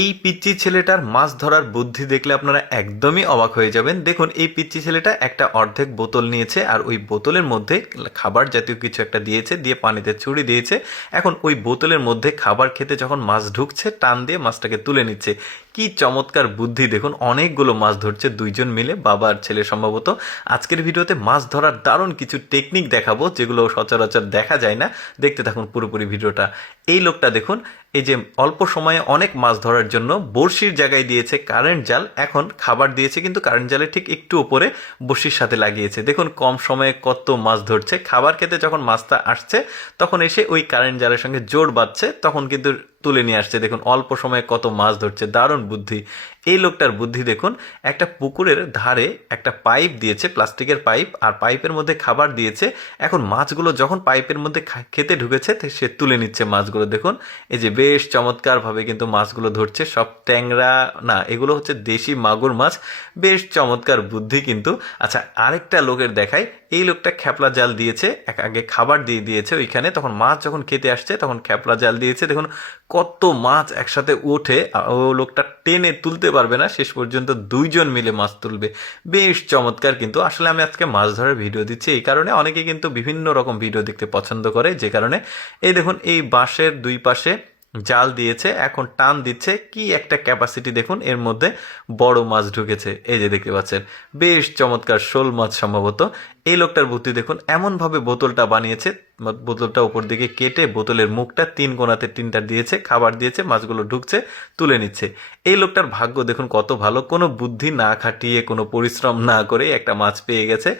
এই পিচ্চি ছেলেটার মাছ ধরার বুদ্ধি দেখলে আপনারা একদমই অবাক হয়ে যাবেন। দেখুন, এই পিচ্চি ছেলেটা একটা অর্ধেক বোতল নিয়েছে আর ওই বোতলের মধ্যে খাবার জাতীয় কিছু একটা দিয়েছে, দিয়ে পানিতে ছুরি দিয়েছে। এখন ওই বোতলের মধ্যে খাবার খেতে যখন মাছ ঢুকছে, টান দিয়ে মাছটাকে তুলে নিচ্ছে। কি চমৎকার বুদ্ধি! দেখুন, অনেকগুলো মাছ ধরছে দুইজন মিলে, বাবা আর ছেলে সম্ভবত। আজকের ভিডিওতে মাছ ধরার দারুণ কিছু টেকনিক দেখাবো, যেগুলো সচরাচর দেখা যায় না। দেখতে থাকুন পুরোপুরি ভিডিওটা। এই লোকটা দেখুন, এই যে অল্প সময়ে অনেক মাছ ধরার জন্য বড়শির জায়গায় দিয়েছে কারেন্ট জাল, এখন খাবার দিয়েছে কিন্তু কারেন্ট জালের ঠিক একটু উপরে বড়শির সাথে লাগিয়েছে। দেখুন কম সময়ে কত মাছ ধরছে। খাবার খেতে যখন মাছটা আসছে তখন এসে ওই কারেন্ট জালের সঙ্গে জোর বাঁধছে, তখন কিন্তু তুলে নিয়ে আসছে। দেখুন অল্প সময়ে কত মাছ ধরছে, দারুণ বুদ্ধি। এই লোকটার বুদ্ধি দেখুন, একটা পুকুরের ধারে একটা পাইপ দিয়েছে, প্লাস্টিকের পাইপ, আর পাইপের মধ্যে খাবার দিয়েছে। এখন মাছগুলো যখন পাইপের মধ্যে খেতে ঢুকেছে সে তুলে নিচ্ছে মাছগুলো। দেখুন এই যে বেশ চমৎকারভাবে কিন্তু মাছগুলো ধরছে, সব ট্যাংরা না, এগুলো হচ্ছে দেশি মাগুর মাছ। বেশ চমৎকার বুদ্ধি কিন্তু। আচ্ছা, আরেকটা লোকের দেখাই। এই লোকটা খেপলা জাল দিয়েছে, আগে খাবার দিয়ে দিয়েছে ওইখানে, তখন মাছ যখন খেতে আসছে তখন খেপলা জাল দিয়েছে। দেখুন কত মাছ একসাথে ওঠে, ও লোকটা টেনে তুলতে পারবে না, শেষ পর্যন্ত দুইজন মিলে মাছ তুলবে। বেশ চমৎকার কিন্তু। আসলে আমি আজকে মাছ ধরার ভিডিও দিচ্ছি এই কারণে, অনেকে কিন্তু বিভিন্ন রকম ভিডিও দেখতে পছন্দ করে, যে কারণে এই দেখুন এই বাঁশের দুই পাশে জাল দিয়েছে, এখন টান দিচ্ছে। কি একটা ক্যাপাসিটি দেখুন, এর মধ্যে বড় মাছ ঢুকেছে। এই যে দেখতে পাচ্ছেন, বেশ চমৎকার শোল মাছ সম্ভবত। এই লোকটার বুদ্ধি দেখুন, এমনভাবে বোতলটা বানিয়েছে, বোতলটা উপর দিকে কেটে বোতলের মুখটা তিন কোণাতে তিনটা দিয়েছে, খাবার দিয়েছে, মাছগুলো ঢুকছে, তুলে নিচ্ছে। এই লোকটার ভাগ্য দেখুন কত ভালো, কোনো বুদ্ধি না খাটিয়ে কোনো পরিশ্রম না করে একটা মাছ পেয়ে গেছে।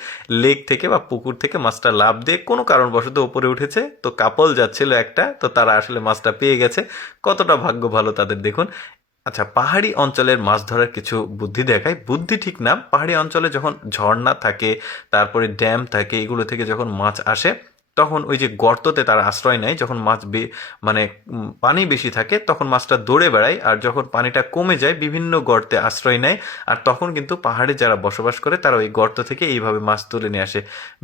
লেক থেকে বা পুকুর থেকে মাছটা লাফ দিয়ে কোনো কারণবশত উপরে উঠেছে, তো কাপল যাচ্ছিল একটা, তো তারা আসলে মাছটা পেয়ে গেছে। কতটা ভাগ্য ভালো তাদের দেখুন। আচ্ছা, পাহাড়ি অঞ্চলের মাছ ধরার কিছু বুদ্ধি দেখায়। বুদ্ধি ঠিক না, পাহাড়ি অঞ্চলে যখন ঝর্ণা থাকে, তারপরে ড্যাম থাকে, এগুলো থেকে যখন মাছ আসে তখন ওই যে গর্ততে তারা আশ্রয় নেয়। যখন মাছ মানে পানি বেশি থাকে তখন মাছটা দৌড়ে বেড়ায়, আর যখন পানিটা কমে যায় বিভিন্ন গর্তে আশ্রয় নেয়। আর তখন কিন্তু পাহাড়ে যারা বসবাস করে তারা ওই গর্ত থেকে এইভাবে মাছ তুলে নিয়ে আসে।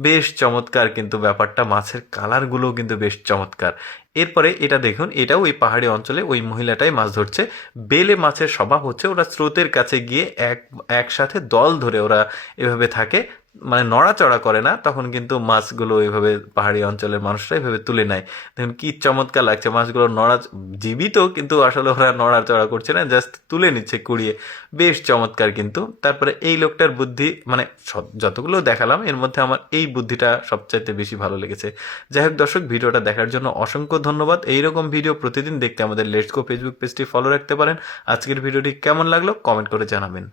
বেশ চমৎকার কিন্তু ব্যাপারটা, মাছের কালারগুলোও কিন্তু বেশ চমৎকার। এরপরে এটা দেখুন, এটাও ওই পাহাড়ি অঞ্চলে ওই মহিলাটাই মাছ ধরছে। বেলে মাছের স্বভাব হচ্ছে ওরা স্রোতের কাছে গিয়ে একসাথে দল ধরে ওরা এভাবে থাকে, মানে নড়াচড়া করে না, তখন কিন্তু মাছগুলো এইভাবে পাহাড়ি অঞ্চলের মানুষরা এইভাবে তুলে নেয়। দেখুন কি চমৎকার লাগছে, মাছগুলো জীবিত কিন্তু আসলে ওরা নড়াচড়া করছে না, জাস্ট তুলে নিচ্ছে কুড়িয়ে। বেশ চমৎকার কিন্তু। তারপরে এই লোকটার বুদ্ধি, মানে যতগুলো দেখালাম এর মধ্যে আমার এই বুদ্ধিটা সবচাইতে বেশি ভালো লেগেছে। যাই হোক দর্শক, ভিডিওটা দেখার জন্য অসংখ্য ধন্যবাদ। এইরকম ভিডিও প্রতিদিন দেখতে আমাদের লেটস গো ফেসবুক পেজটি ফলো রাখতে পারেন। আজকের ভিডিওটি কেমন লাগলো কমেন্ট করে জানাবেন।